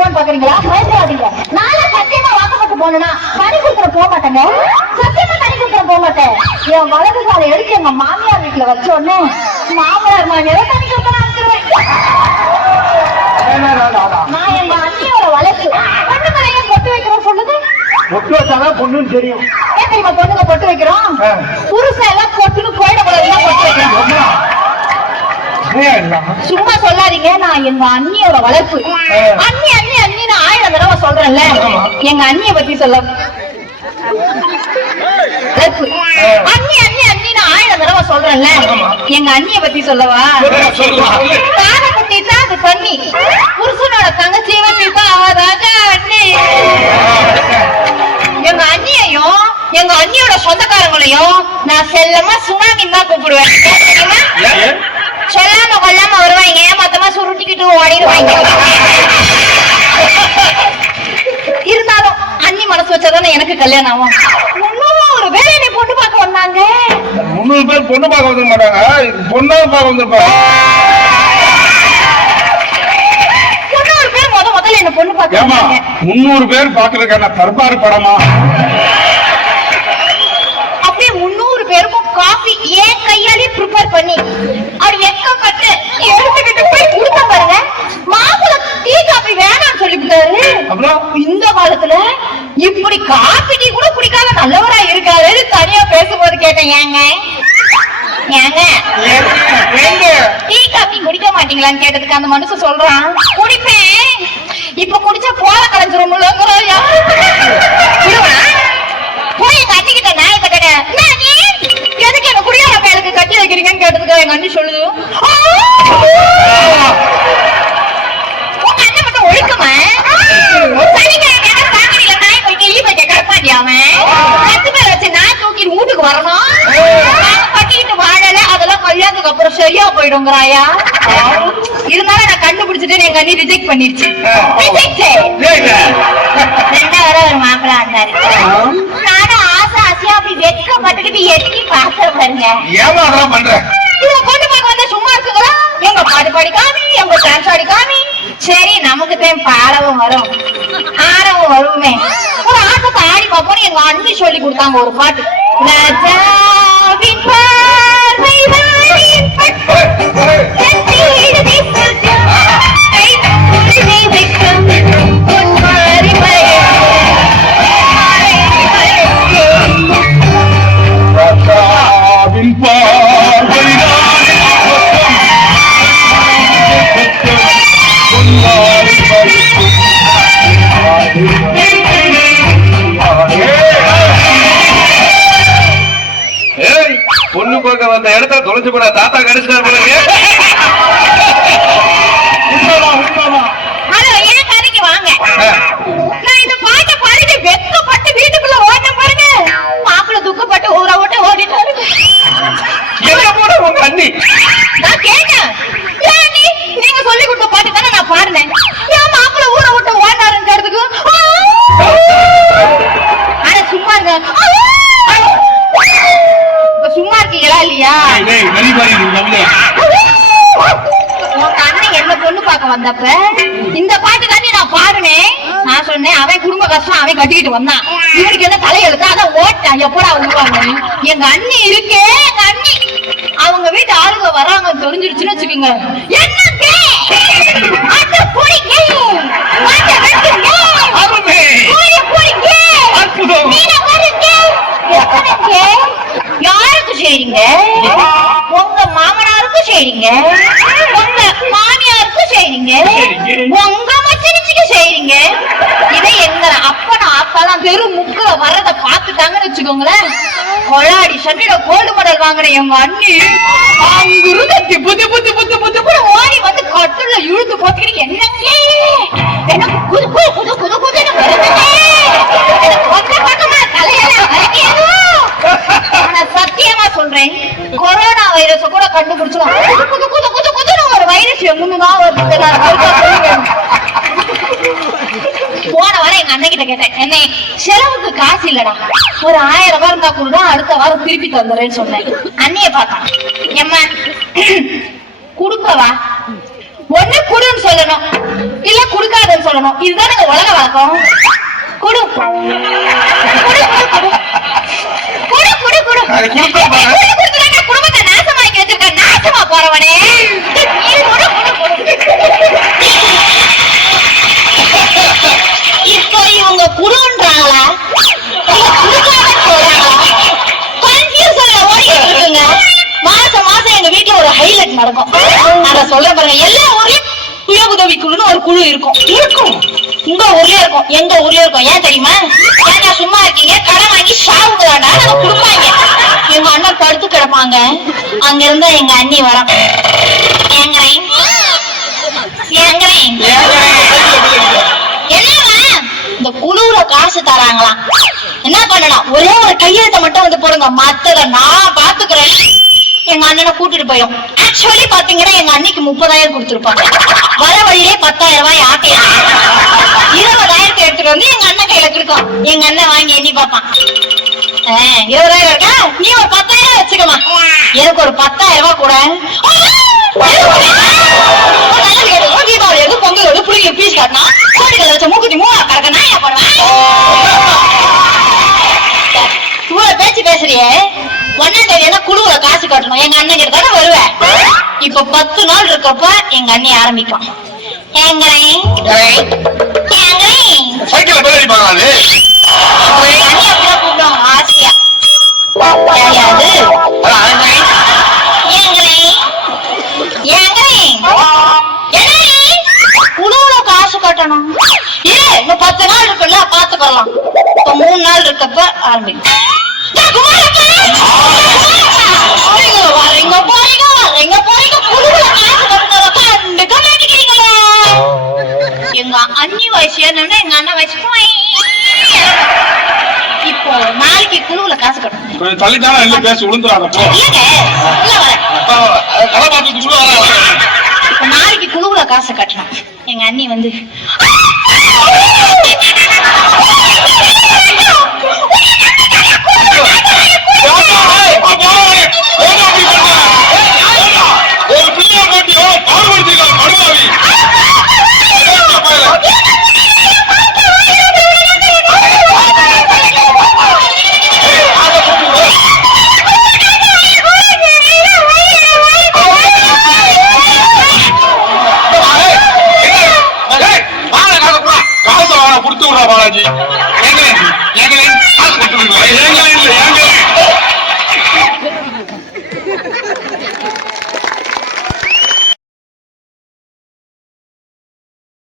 வாங்கிடுவோம்னு பாக்குறீங்களா? பயப்படாதீங்க. நாளை சத்தியமா வாக்கப்பட்டு போனா தனி கொடுத்துற போக மாட்டேங்க. சத்தியமா தனி கொடுத்துற போக மாட்டேன். என் வலது காலை எடுத்து எங்க மாமியார் வீட்டுல வச்ச உடனே மாமனார் மாமியார தனி கொடுத்துற ஆரம்பிச்சிருவேன். நான் எங்க அண்ணியோட வழக்கு பொண்ணு தலைய பொட்டு வைக்கிறோம் சொல்லுது. பொட்டு வச்சாதான் பொண்ணுன்னு தெரியும். ஏன் தெரியுமா பொண்ணுங்க பொட்டு வைக்கிறோம்? புருஷன் எல்லாம் பொட்டுன்னு போயிடக்கூடாதுதான் பொட்டு வைக்கிறோம். சும்மா சொல்லாதீங்க. நான் எங்க அண்ணியோட வளர்ப்பு. அண்ணி அண்ணி அண்ணி நான் 1000 தடவை சொல்றேன்ல. எங்க அண்ணிய பத்தி சொல்ல அண்ணி அண்ணி அண்ணி நான் 1000 தடவை சொல்றேன்ல. எங்க அண்ணிய பத்தி சொல்லவா? காதை கட்டிட்டா அது தண்ணி. புருஷனோட தங்கச்சியை வச்சுட்டா அவதாங்க அண்ணி. எங்க அண்ணியையும் எங்க அண்ணியோட சொந்தக்காரங்களையும் நான் செல்லமா சுனாமின்னு தான் கூப்பிடுவேன். சொல்லாம கொல்லாம வருவாங்க, மொத்தமா சுருட்டிக்கிட்டு ஓடிடுவாங்க. இருந்தாலும் அண்ணி மனசு வச்சாதானே எனக்கு கல்யாணம் ஆகும். 300 பேர் என்னை பொண்ணு பார்க்க வந்தாங்க. 300 பேர் பொண்ணு பார்க்க வந்துட மாட்டாங்க, பொண்ணா பார்க்க வந்திருப்பாங்க. 300 பேர் முதல்ல என்ன பொண்ணு பார்க்க வந்தாங்க. 300 பேர் பார்க்கறதுக்கான தர்பார் படமா? அப்படியே 300 பேருக்கும் காஃபி ஏன் கையாலே ப்ரிப்பேர் பண்ணி அவர் வெக்கப்பட்டு எடுத்துக்கிட்டு போய் கொடுத்த பாருங்க. மாப்பிள்ள டீ காபி வேணாம்னு சொல்லிவிட்டாரு. இந்த காலத்துல இப்படி காபி டீ கூட குடிக்காத நல்லவரா இருக்காரு. தனியா பேசும்போது கேட்டேன், ஏங்க ஏங்க டீ காபி குடிக்க மாட்டீங்களான்னு கேட்டதுக்கு அந்த மனுஷன் சொல்றான், குடிப்பேன், இப்ப குடிச்சா போல கலைஞ்சிரும். போய் கட்டிக்கிட்ட நாய கட்ட எதுக்கு என்ன குடியார பயலுக்கு கட்டி வைக்கிறீங்கன்னு கேட்டதுக்கு எங்க அண்ணி சொல்லுது, உங்க அண்ணன் மட்டும் ஒழுக்கமா நாய் போயிட்டு ஈ பைக்க கரப்பாண்டியாம 10 பேர் வச்சு நாய் தூக்கிட்டு வீட்டுக்கு வரணும். கட்டிக்கிட்டு வாழல, அதெல்லாம் கல்யாணத்துக்கு அப்புறம் சரியா போயிடுங்கிறாயா. இருந்தாலும் நான் கண்டுபிடிச்சிட்டு எங்க அண்ணி ரிஜெக்ட் பண்ணிருச்சு. ஒரு மாப்பிள்ள இருந்தாரு. நானும் ஆசை ஆசையா அப்படி வெட்கப்பட்டுக்கிட்டு எட்டி பார்க்க பாருங்க. இதுல பொண்ணு பார்க்க வந்தா சும்மா இருக்குங்களா? எங்க பாட்டு பாடி காமி, எங்க டான்ஸ் ஆடி காமி. சரி நமக்கு தான் பாடவும் வரும் ஆடவும் வருமே, ஒரு ஆட்டத்தை ஆடி பார்ப்போம். எங்க அண்ணி சொல்லி கொடுத்தாங்க ஒரு பாட்டு. பொண்ணு பார்க்க வந்த இடத்துல தொலைச்சு போட தாத்தா கடிச்சிட்டாரு போல. வாங்க, நான் இந்த பாட்டை பாடிட்டு வெட்கப்பட்டு வீட்டுக்குள்ள ஓட்ட பாருங்க. மாப்பிள்ள துக்கப்பட்டு ஊரை ஓட்ட ஓடிட்டாரு. உங்க அண்ணி நான் கேட்டேன், நீங்க சொல்லி கொடுத்த பாட்டு தானே நான் பாடினேன், ஏன் மாப்பிள்ள ஊரை விட்டு ஓட்டாருங்கிறதுக்கு. ஆனா சும்மா இருங்க, சும்மா இருக்கீங்களா இல்லையா? உங்க அண்ணன் என்ன பொண்ணு பார்க்க வந்தப்ப இந்த பாட்டு தானே நான் பாடுனேன். நான் சொன்னேன், அவன் குடும்ப கஷ்டம் அவன் கட்டிக்கிட்டு வந்தான், இவனுக்கு என்ன தலையெழுத்து, அதான் ஓட்டான், எப்படா வந்துருவாங்க. எங்க அண்ணி இருக்கே, எங்க அண்ணி அவங்க வீட்டு ஆளுங்க வராங்க தெரிஞ்சிருச்சுன்னு வச்சுக்கோங்க, யாருக்கு செய்றீங்க? உங்க மாமனாருக்கும் செய்றீங்க, உங்க மாமியாருக்கும் செய்றீங்க, உங்க மச்சனிச்சுக்கு செய்றீங்க. இதை எங்க அப்பன ஆத்தாலாம் வெறும் முக்குல வர்றத பாத்துட்டாங்கன்னு வச்சுக்கோங்களேன், கொளாடி சண்டையில கோல்டு மெடல் வாங்கின எங்க அண்ணி அங்கிருந்து புது புது புது புது கூட ஓடி வந்து கட்டுல இழுத்து போத்துக்கிட்டு, என்னங்க எனக்கு புது புது புது புது புதுன்னு வருதுங்க, சத்தியமா சொல்றேன், கொரோனா வைரஸ் கூட கண்டுபிடிச்சோம். புது புது புது புதுன்னு ஒரு வைரஸ் எங்கதான் வருது. போன வாரம் எங்க அண்ணன் கிட்ட கேட்டேன், என்ன செலவுக்கு காசு இல்லடா, ஒரு 1000 ரூபாய் இருந்தா கூட அடுத்த வாரம் திருப்பி தந்துறேன்னு சொன்னேன். அண்ணிய பார்த்தான், எம்மா குடுக்கவா, ஒண்ணு குடுன்னு சொல்லணும், இல்ல குடுக்காதுன்னு சொல்லணும். இதுதானே உலக வழக்கம். குடு குடு குடு குடு குடு அது கொடுத்தா பாரு. குடுக்குறாங்க. குடும்பத்தை நாசமாக்கி வச்சிருக்க நாசமா போறவனே. குடு குடு குடு. இப்போ இவங்க குடுன்றாங்களா குடுக்காம சொல்றாங்களா? கன்ஃபியூஷன்ல ஓடிட்டு இருக்குங்க. மாசம் மாசம் எங்க வீட்டுல ஒரு ஹைலைட் நடக்கும். அத சொல்ல பாருங்க. எல்லா ஊர்லயும் சுய உதவி குழுன்னு ஒரு குழு இருக்கும். உங்க ஊர்லயும் இருக்கும், எங்க ஊர்லயும் இருக்கும். ஏன் தெரியுமா? ஏன்னா சும்மா இருக்கீங்க, கடன் வாங்கி சாவுங்களாடா நம்ம கொடுப்பாங்க. எங்க அண்ணன் படுத்து கிடப்பாங்க. அங்க இருந்தா எங்க அண்ணி வரும். ஏங்கறேன் ஏங்கறேன் என்னவா இந்த குழுவுல காசு தராங்களாம். என்ன பண்ணலாம்? ஒரே ஒரு கையெழுத்தை மட்டும் வந்து போடுங்க, மத்தத நான் பாத்துக்கிறேன். எங்க அண்ணனை கூட்டிட்டு போயிடும். ஆக்சுவலி பாத்தீங்கன்னா எங்க அன்னைக்கு 30,000 கொடுத்துருப்பாங்க. வர வழியிலே 10,000 ரூபாய் ஆட்டையா 20,000 எடுத்துட்டு வந்து எங்க அண்ணன் கையில கொடுக்கும். எங்க அண்ணன் வாங்கி எண்ணி பார்ப்பான். 20,000 இருக்கா, நீ ஒரு 10,000 வச்சுக்கமா, எனக்கு ஒரு 10,000 ரூபாய் கூட. தீபாவளி எது பொங்கல் எது புளிய பீஸ் காட்டினா கோடிகளை வச்ச மூக்குத்தி மூணா கறக்க நான் ஏன் பண்ணுவேன்? இவ்வளவு பேச்சு பேசுறியே. 1ஆம் தேதி என்ன குழுவுல காசு கட்டணும். எங்க அண்ணன் கிட்ட தானே வருவேன். இப்ப 10 நாள் இருக்கப்ப எங்க அண்ணி ஆரம்பிக்கும். சைக்கிள் பேர் அடிப்பாங்க. அது அண்ணி அப்படிதான் கூப்பிடுவாங்க ஆசையா. குழுவுல காசு கட்டணும். இன்னும் 10 நாள் இருக்குல்ல, பாத்துக்கலாம். இப்ப 3 நாள் இருக்கப்ப ஆரம்பிக்கும். எங்க அண்ணி வயசு என்னன்னா எங்க அண்ணன் வயசு. இப்போ நாளைக்கு குழுவுல காசு கட்டணும். கொஞ்சம் தள்ளித்தானே எல்லாம் பேசி விழுந்துறாங்க. இப்போ நாளைக்கு குழுவுல காசு கட்டணும். எங்க அண்ணி வந்து பாலாஜி